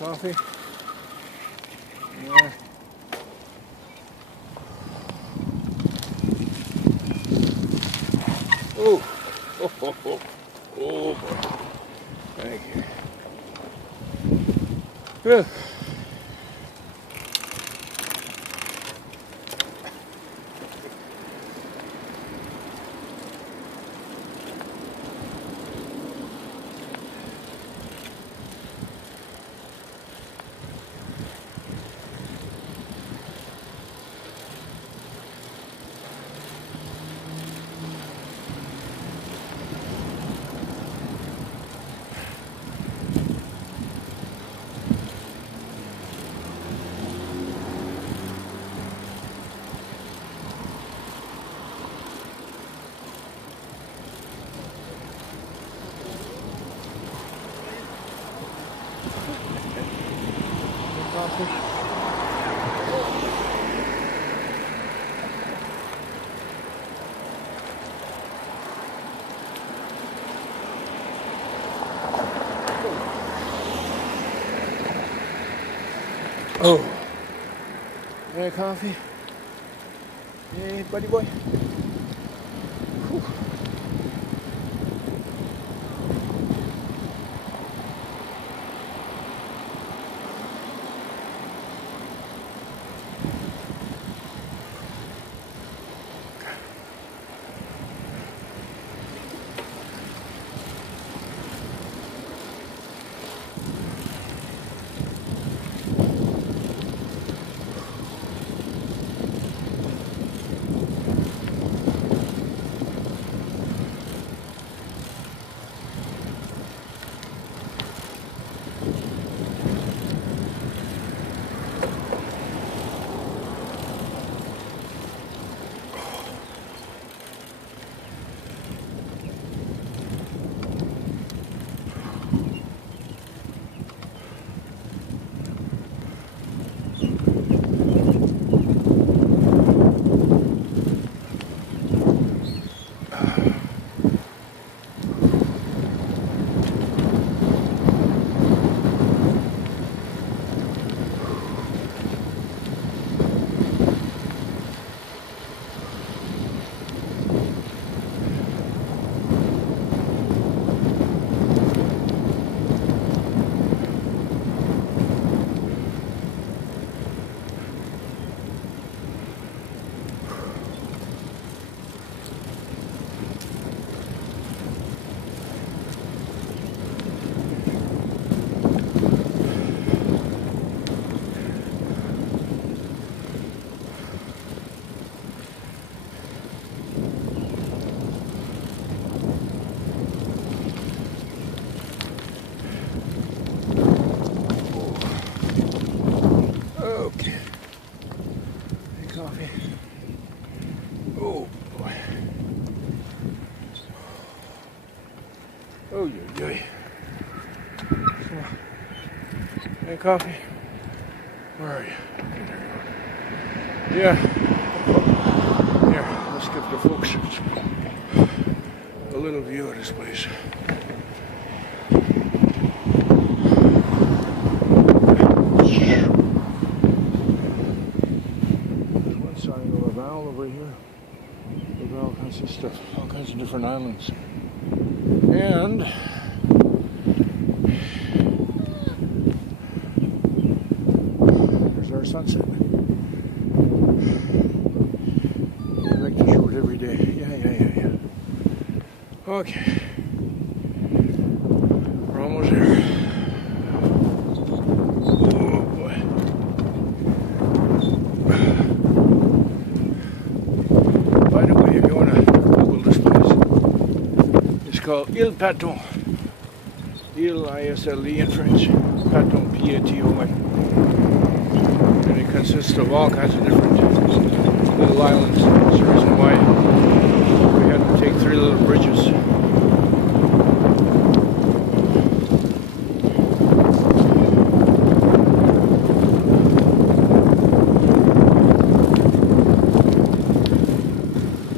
Coffee? Yeah. Oh, oh boy. Thank you. Good. Oh. Yeah, coffee? Hey, buddy boy. Whew. Oh, yeah, yeah. Hey, coffee? Where are you? Yeah. Here, let's give the folks a little view of this place. There's one side of Laval over here. Laval consists of all kinds of different islands. And there's our sunset. I like to shoot every day. Yeah. Okay. We're almost there. Oh boy. By the way, if you want to Google this place, it's called Île Paton. Île, I-S-L-E in French. Paton, P-A-T-O-N. And it consists of all kinds of different little islands. That's the reason why we had to take 3 little bridges.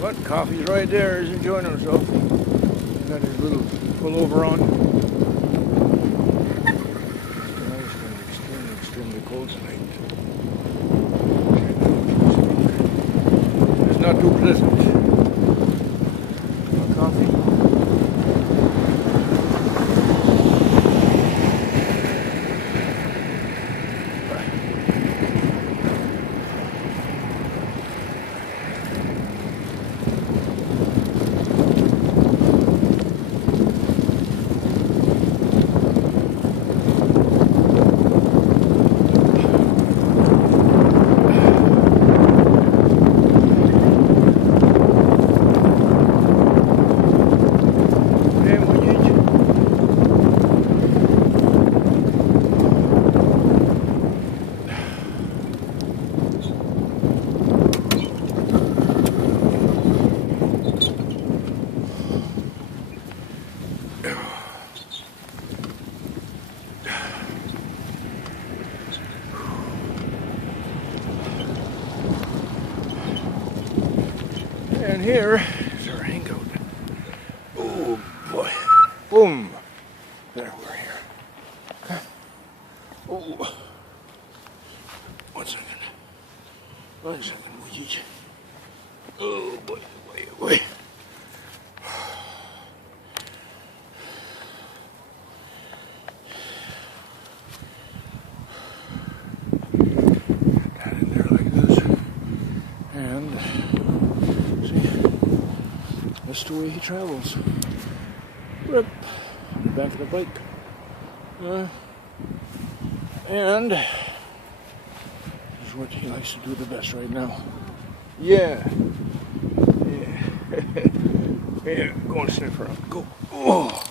But Coffee's right there. He's enjoying himself. He's got his little pullover on. It's extremely cold tonight. It's not too pleasant. Coffee. And here is our hangout. Oh boy. Boom. There, we're here. Okay. Oh. 1 second. 1 second. Oh boy. Got in there like this. And that's the way he travels. Rip on the back of the bike. And this is what he likes to do the best right now. Yeah. Yeah, go and sniff around. Go. Oh.